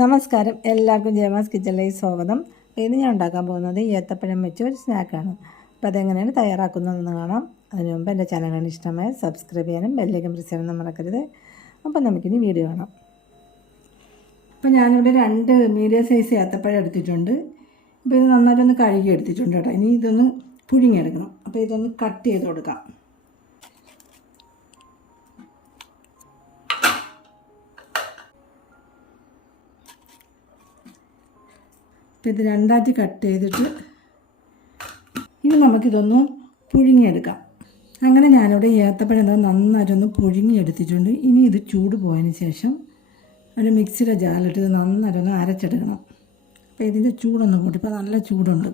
നമസ്കാരം. എല്ലാവർക്കും ജയമാസ് കിച്ചണിലേക്ക് സ്വാഗതം. ഇന്ന് ഞാൻ ഉണ്ടാക്കാൻ പോകുന്നത് ഏത്തപ്പഴം വെച്ച് ഒരു സ്നാക്കാണ് അപ്പോൾ അതെങ്ങനെയാണ് തയ്യാറാക്കുന്നതെന്ന് കാണാം. അതിനു മുമ്പ് എന്റെ ചാനലാണ് ഇഷ്ടമായ സബ്സ്ക്രൈബ് ചെയ്യാനും ബെല്ലേക്കും പ്രസ് ചെയ്യാനും മറക്കരുത്. അപ്പോൾ നമുക്കിനി വീഡിയോ കാണാം. അപ്പോൾ ഞാനിവിടെ രണ്ട് മീഡിയം സൈസ് ഏത്തപ്പഴം എടുത്തിട്ടുണ്ട്. ഇപ്പോൾ ഇത് നന്നായിട്ടൊന്ന് കഴുകി എടുത്തിട്ടുണ്ട് കേട്ടോ. ഇനി ഇതൊന്ന് പുഴുങ്ങിയെടുക്കണം. അപ്പോൾ ഇതൊന്ന് കട്ട് ചെയ്ത് കൊടുക്കാം. അപ്പോൾ ഇത് രണ്ടായിട്ട് കട്ട് ചെയ്തിട്ട് ഇനി നമുക്കിതൊന്ന് പുഴുങ്ങിയെടുക്കാം. അങ്ങനെ ഞാനിവിടെ ഏത്തപ്പഴം എന്താ നന്നായിട്ടൊന്ന് പുഴുങ്ങിയെടുത്തിട്ടുണ്ട്. ഇനി ഇത് ചൂട് പോയതിന് ശേഷം ഒരു മിക്സിയുടെ ജാലിട്ട് ഇത് നന്നായിട്ടൊന്ന് അരച്ചെടുക്കണം. അപ്പോൾ ഇതിന്റെ ചൂടൊന്നും കൂട്ടി ഇപ്പോൾ നല്ല ചൂടുണ്ട്.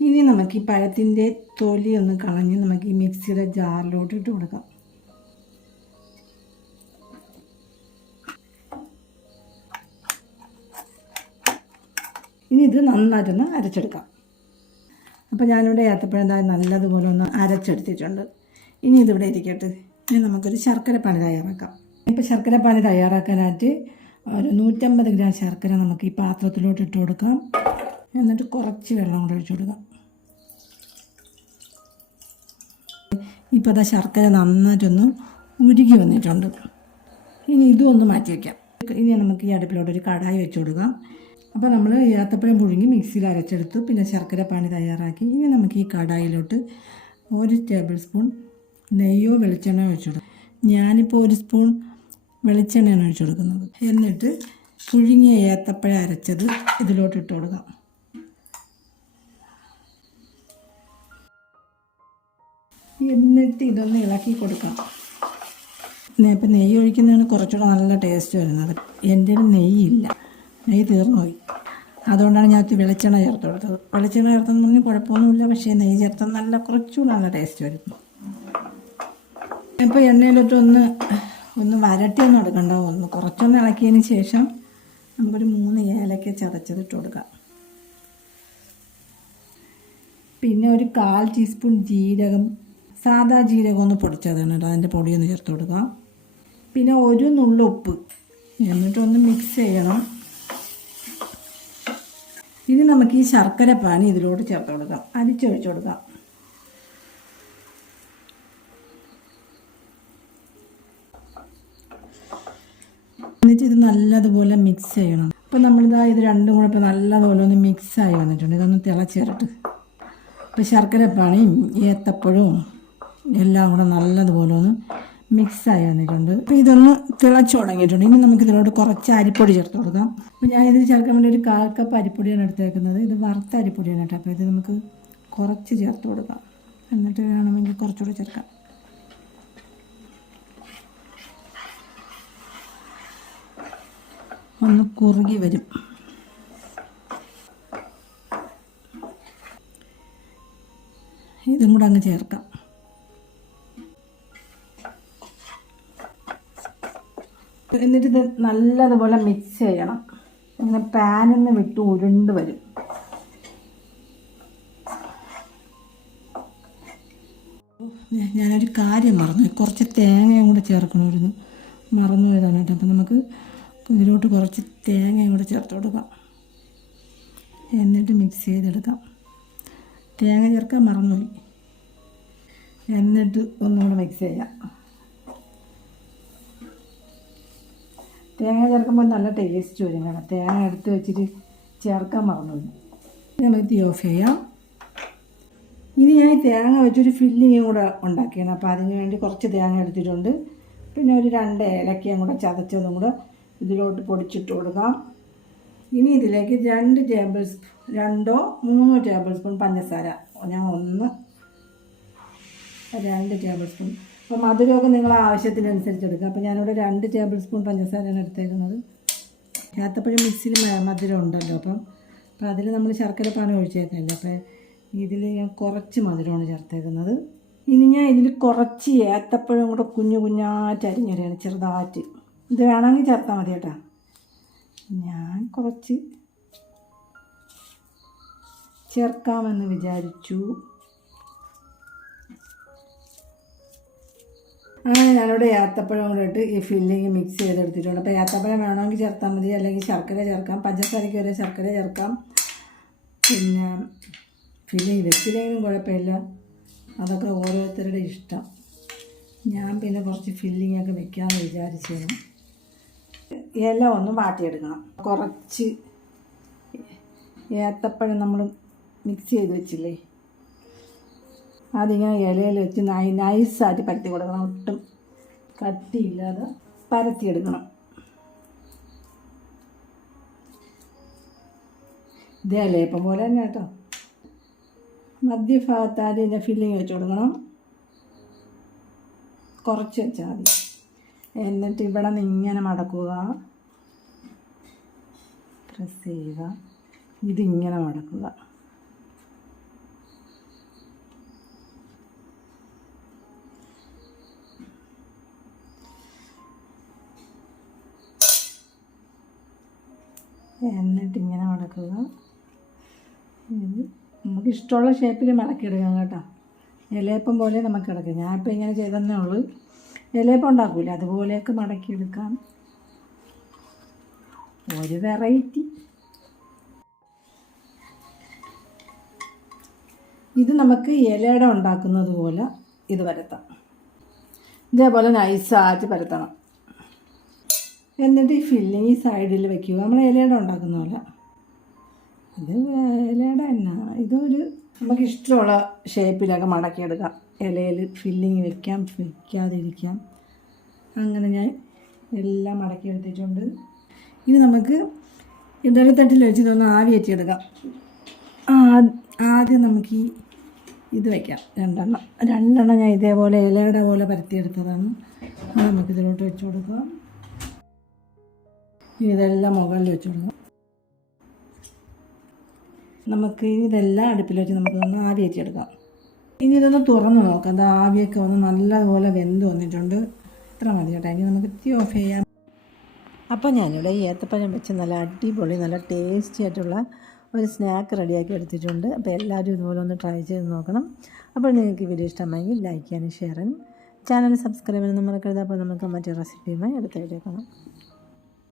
ഇനി നമുക്ക് ഈ പഴത്തിന്റെ തൊലി ഒന്ന് കളഞ്ഞ് നമുക്ക് ഈ മിക്സിയുടെ ജാറിലോട്ട് ഇട്ട് കൊടുക്കാം. ഇത് നന്നായിട്ടൊന്ന് അരച്ചെടുക്കാം. അപ്പോൾ ഞാനിവിടെ ഏത്തപ്പഴം എന്താ നല്ലതുപോലെ ഒന്ന് അരച്ചെടുത്തിട്ടുണ്ട്. ഇനി ഇതിവിടെ ഇരിക്കട്ടെ. ഇനി നമുക്കൊരു ശർക്കര പാനി തയ്യാറാക്കാം. ഇപ്പോൾ ശർക്കര പാനി തയ്യാറാക്കാനായിട്ട് ഒരു നൂറ്റമ്പത് ഗ്രാം ശർക്കര നമുക്ക് ഈ പാത്രത്തിലോട്ട് ഇട്ട് കൊടുക്കാം. എന്നിട്ട് കുറച്ച് വെള്ളം കൂടെ ഒഴിച്ചു കൊടുക്കാം. ഇപ്പോൾ അതാ ശർക്കര നന്നായിട്ടൊന്ന് ഉരുകി വന്നിട്ടുണ്ട്. ഇനി ഇതും ഒന്ന് മാറ്റി വയ്ക്കാം ഇനി നമുക്ക് ഈ അടുപ്പിലോട്ട് ഒരു കടായി വെച്ച് കൊടുക്കാം. അപ്പോൾ നമ്മൾ ഏത്തപ്പഴം പുഴുങ്ങി മിക്സിയിൽ അരച്ചെടുത്തു. പിന്നെ ശർക്കര പാനി തയ്യാറാക്കി. ഇനി നമുക്ക് ഈ കടായിലോട്ട് ഒരു ടേബിൾ സ്പൂൺ നെയ്യോ വെളിച്ചെണ്ണയോ ഒഴിച്ചു കൊടുക്കാം. ഞാനിപ്പോൾ ഒരു സ്പൂൺ വെളിച്ചെണ്ണയാണ് ഒഴിച്ചു കൊടുക്കുന്നത്. എന്നിട്ട് പുഴുങ്ങിയ ഏത്തപ്പഴം അരച്ചത് ഇതിലോട്ട് ഇട്ട് കൊടുക്കാം. എന്നിട്ട് ഇതൊന്ന് ഇളക്കി കൊടുക്കാം. ഇപ്പം നെയ്യ് ഒഴിക്കുന്നതാണ് കുറച്ചുകൂടെ നല്ല ടേസ്റ്റ് വരുന്നത്. എന്റെ നെയ്യില്ല നെയ്യ് തീർന്നു പോയി അതുകൊണ്ടാണ് ഞാൻ ഒത്തിരി വെളിച്ചെണ്ണ ചേർത്ത് കൊടുത്തത്. വെളിച്ചെണ്ണ ചേർത്തെന്ന് പറഞ്ഞാൽ കുഴപ്പമൊന്നുമില്ല പക്ഷേ നെയ്യ് ചേർത്ത നല്ല കുറച്ചുകൂടെ നല്ല ടേസ്റ്റ് വരും ഇപ്പോൾ എണ്ണയിലിട്ട് ഒന്ന് ഒന്ന് വരട്ടിയൊന്നും എടുക്കണ്ട. ഒന്ന് കുറച്ചൊന്ന് ഇളക്കിയതിന് ശേഷം നമുക്കൊരു മൂന്ന് ഏലക്ക ചതച്ചതിട്ട് കൊടുക്കാം. പിന്നെ ഒരു കാൽ ടീസ്പൂൺ ജീരകം സാധാ ജീരകം ഒന്ന് പൊടിച്ചതാണ് കേട്ടോ. അതിന്റെ പൊടിയൊന്ന് ചേർത്ത് കൊടുക്കാം. പിന്നെ ഒരു നുള്ളു ഉപ്പ്. എന്നിട്ടൊന്ന് മിക്സ് ചെയ്യണം. ഇനി നമുക്ക് ഈ ശർക്കര പാനി ഇതിലോട്ട് ചേർത്ത് കൊടുക്കാം. അരിച്ചൊഴിച്ചു കൊടുക്കാം. എന്നിട്ട് ഇത് നല്ലതുപോലെ മിക്സ് ചെയ്യണം. അപ്പോൾ നമ്മളിതാ ഇത് രണ്ടും കൂടെ ഇപ്പോൾ നല്ലതുപോലെ ഒന്ന് മിക്സ് ആയി വന്നിട്ടുണ്ട്. ഇതൊന്ന് തിളച്ചിരട്ട് ശർക്കര പാനിയും ഏത്തപ്പഴവും എല്ലാം കൂടെ നല്ലതുപോലെ ഒന്ന് മിക്സായി വന്നിട്ടുണ്ട്. അപ്പോൾ ഇതൊന്ന് തിളച്ചു തുടങ്ങിയിട്ടുണ്ട്. ഇനി നമുക്ക് ഇതിലോട്ട് കുറച്ച് അരിപ്പൊടി ചേർത്ത് കൊടുക്കാം. അപ്പോൾ ഞാൻ ഇതിൽ ചേർക്കാൻ വേണ്ടി ഒരു കാൽ കപ്പ് അരിപ്പൊടിയാണ് എടുത്തേക്കുന്നത്. ഇത് വറുത്ത അരിപ്പൊടിയാണ് കേട്ടോ. അപ്പോൾ ഇത് നമുക്ക് കുറച്ച് ചേർത്ത് കൊടുക്കാം. എന്നിട്ട് വേണമെങ്കിൽ കുറച്ചുകൂടി ചേർക്കാം. ഒന്ന് കുറുകി വരും. ഇതും കൂടെ അങ്ങ് ചേർക്കാം. എന്നിട്ട് ഇത് നല്ലതുപോലെ മിക്സ് ചെയ്യണം. ഇങ്ങനെ പാനിൽ നിന്ന് വിട്ട് ഉരുണ്ട് വരും. ഞാനൊരു കാര്യം മറന്നു. കുറച്ച് തേങ്ങയും കൂടെ ചേർക്കണമായിരുന്നു. മറന്നു പോയതാണ് കേട്ടോ. അപ്പം നമുക്ക് ഇതിലോട്ട് കുറച്ച് തേങ്ങയും കൂടെ ചേർത്ത് കൊടുക്കാം. എന്നിട്ട് മിക്സ് ചെയ്തെടുക്കാം. തേങ്ങ ചേർക്കാൻ മറന്നുപോയി. എന്നിട്ട് ഒന്നുകൂടെ മിക്സ് ചെയ്യാം. തേങ്ങ ചേർക്കുമ്പോൾ നല്ല ടേസ്റ്റ് വരും കാരണം തേങ്ങ എടുത്ത് വെച്ചിട്ട് ചേർക്കാൻ മറന്നുപോയി. നമുക്ക് തീ ഓഫ് ചെയ്യാം. ഇനി ഞാൻ തേങ്ങ വെച്ചൊരു ഫില്ലിങ്ങും കൂടെ ഉണ്ടാക്കിയാണ്. അപ്പോൾ അതിന് വേണ്ടി കുറച്ച് തേങ്ങ എടുത്തിട്ടുണ്ട്. പിന്നെ ഒരു രണ്ട് ഏലക്കയും കൂടെ ചതച്ചതും കൂടെ ഇതിലോട്ട് പൊടിച്ചിട്ട് കൊടുക്കാം. ഇനി ഇതിലേക്ക് രണ്ട് ടേബിൾ രണ്ടോ മൂന്നോ ടേബിൾ സ്പൂൺ പഞ്ചസാര. ഞാൻ ഒന്ന് രണ്ട് ടേബിൾ സ്പൂൺ അപ്പോൾ മധുരമൊക്കെ നിങ്ങൾ ആവശ്യത്തിനനുസരിച്ച് എടുക്കുക. അപ്പോൾ ഞാനിവിടെ രണ്ട് ടേബിൾ സ്പൂൺ പഞ്ചസാരയാണ് എടുത്തേക്കുന്നത്. ഏത്തപ്പഴം മിക്സിയിൽ മധുരം ഉണ്ടല്ലോ. അപ്പം അപ്പോൾ അതിൽ നമ്മൾ ശർക്കര പാനം ഒഴിച്ചേക്കല്ലേ അപ്പോൾ ഇതിൽ ഞാൻ കുറച്ച് മധുരമാണ് ചേർത്തേക്കുന്നത്. ഇനി ഞാൻ ഇതിൽ കുറച്ച് ഏത്തപ്പഴം കൂടെ കുഞ്ഞു കുഞ്ഞായിട്ട് അരിഞ്ഞിടുകയാണ് ചെറുതായിട്ട്. ഇത് വേണമെങ്കിൽ ചേർത്താൽ മതി കേട്ടോ. ഞാൻ കുറച്ച് ചേർക്കാമെന്ന് വിചാരിച്ചു. അങ്ങനെ ഞാനിവിടെ ഏത്തപ്പഴം കൂടെ ഇട്ട് ഈ ഫില്ലിങ് മിക്സ് ചെയ്തെടുത്തിട്ടുണ്ട്. അപ്പോൾ ഏത്തപ്പഴം വേണമെങ്കിൽ ചേർത്താൽ മതി അല്ലെങ്കിൽ ശർക്കര ചേർക്കാം. പഞ്ചസാരയ്ക്ക് വരെ ശർക്കര ചേർക്കാം. പിന്നെ ഫില്ലിങ് വെച്ചില്ലെങ്കിലും കുഴപ്പമില്ല. അതൊക്കെ ഓരോരുത്തരുടെ ഇഷ്ടം. ഞാൻ പിന്നെ കുറച്ച് ഫില്ലിംഗ് ഒക്കെ വെക്കാമെന്ന് വിചാരിച്ചു ഇല ഒന്ന് വാട്ടിയെടുക്കണം. കുറച്ച് ഏത്തപ്പഴം നമ്മൾ മിക്സ് ചെയ്ത് വെച്ചില്ലേ? അതിങ്ങനെ ഇലയിൽ വെച്ച് നൈ നൈസായിട്ട് പരത്തി കൊടുക്കണം. ഒട്ടും കട്ടിയില്ലാതെ പരത്തിയെടുക്കണം. ഇത് ഇലയപ്പം പോലെ തന്നെ കേട്ടോ. മധ്യഭാഗത്താദ്യം ഇതിന്റെ ഫില്ലിങ് വെച്ച് കൊടുക്കണം. കുറച്ച് വെച്ചാൽ മതി. എന്നിട്ട് ഇവിടെ നിന്ന് ഇങ്ങനെ മടക്കുക. പ്രസ് ചെയ്യുക. ഇതിങ്ങനെ മടക്കുക. എന്നിട്ട് ഇങ്ങനെ മടക്കുക. ഇത് നമുക്ക് ഇഷ്ടമുള്ള ഷേപ്പിൽ മടക്കിയെടുക്കാം കേട്ടോ. ഇലയപ്പം പോലെ നമുക്ക് കിടക്കാം ഞാനിപ്പോൾ ഇങ്ങനെ ചെയ്തെന്നേ ഉള്ളൂ. ഇലയപ്പം ഉണ്ടാക്കൂല. അതുപോലെയൊക്കെ മടക്കിയെടുക്കാം. ഒരു വെറൈറ്റി ഇത് നമുക്ക് ഇലയുടെ ഉണ്ടാക്കുന്നത് പോലെ ഇത് പരത്താം. ഇതേപോലെ നൈസായിട്ട് പരത്തണം. എന്നിട്ട് ഈ ഫില്ലിങ് ഈ സൈഡിൽ വെക്കുക. നമ്മൾ ഇലയുടെ ഉണ്ടാക്കുന്ന പോലെ. ഇത് ഇലയുടെ തന്നെ. ഇതൊരു നമുക്ക് ഇഷ്ടമുള്ള ഷേപ്പിലൊക്കെ മടക്കിയെടുക്കാം. ഇലയിൽ ഫില്ലിങ് വെക്കാം വെക്കാതിരിക്കാം. അങ്ങനെ ഞാൻ എല്ലാം മടക്കിയെടുത്തിട്ടുണ്ട്. ഇനി നമുക്ക് ഇടത്തട്ടിൽ വെച്ച് ഇതൊന്ന് ആവി വെച്ചെടുക്കാം ആദ്യം നമുക്ക് ഈ ഇത് വയ്ക്കാം രണ്ടെണ്ണം. രണ്ടെണ്ണം ഞാൻ ഇതേപോലെ ഇലയുടെ പോലെ പരത്തിയെടുത്തതാണ്. നമുക്കിതിലോട്ട് വെച്ച് കൊടുക്കാം. ഇതെല്ലാം മുകളിൽ വെച്ച് കൊടുക്കാം നമുക്ക് ഇതെല്ലാം അടുപ്പിൽ വെച്ച് നമുക്കൊന്ന് ആവി വെച്ചെടുക്കാം ഇനി ഇതൊന്ന് തുറന്ന് നോക്കാം. അത് ആവിയൊക്കെ ഒന്ന് നല്ലപോലെ വെന്ത് വന്നിട്ടുണ്ട്. ഇത്ര മതി കേട്ടോ. ഇനി നമുക്ക് തീ ഓഫ് ചെയ്യാം. അപ്പോൾ ഞാനിവിടെ ഈ ഏത്തപ്പഴം വെച്ച് നല്ല അടിപൊളി നല്ല ടേസ്റ്റി ആയിട്ടുള്ള ഒരു സ്നാക്ക് റെഡിയാക്കി എടുത്തിട്ടുണ്ട്. അപ്പോൾ എല്ലാവരും ഇതുപോലെ ഒന്ന് ട്രൈ ചെയ്ത് നോക്കണം. അപ്പോൾ നിങ്ങൾക്ക് വീഡിയോ ഇഷ്ടമായെങ്കിൽ ലൈക്ക് ചെയ്യാനും ഷെയർ ചെയ്യാനും ചാനൽ സബ്സ്ക്രൈബ് ചെയ്യാനും മറക്കരുത്. അപ്പോൾ നമുക്ക് മറ്റേ റെസിപ്പിയുമായി അടുത്ത വീഡിയോ കാണാം.